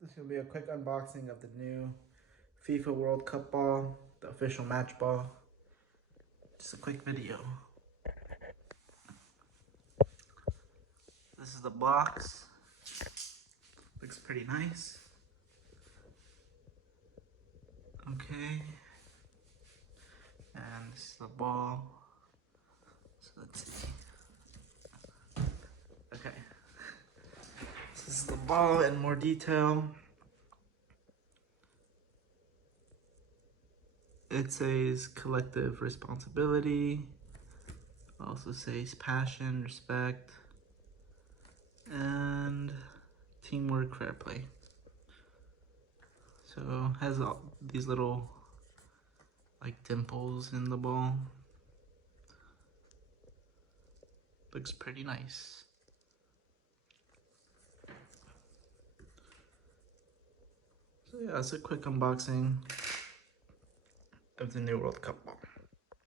This will be a quick unboxing of the new FIFA World Cup ball, the official match ball. Just a quick video. This is the box. Looks pretty nice. Okay. And this is the ball. So let's see. Okay. This is the ball in more detail. It says collective responsibility. Also says passion, respect, and teamwork, fair play. So it has all these little like dimples in the ball. Looks pretty nice. So yeah, it's a quick unboxing of the new World Cup ball.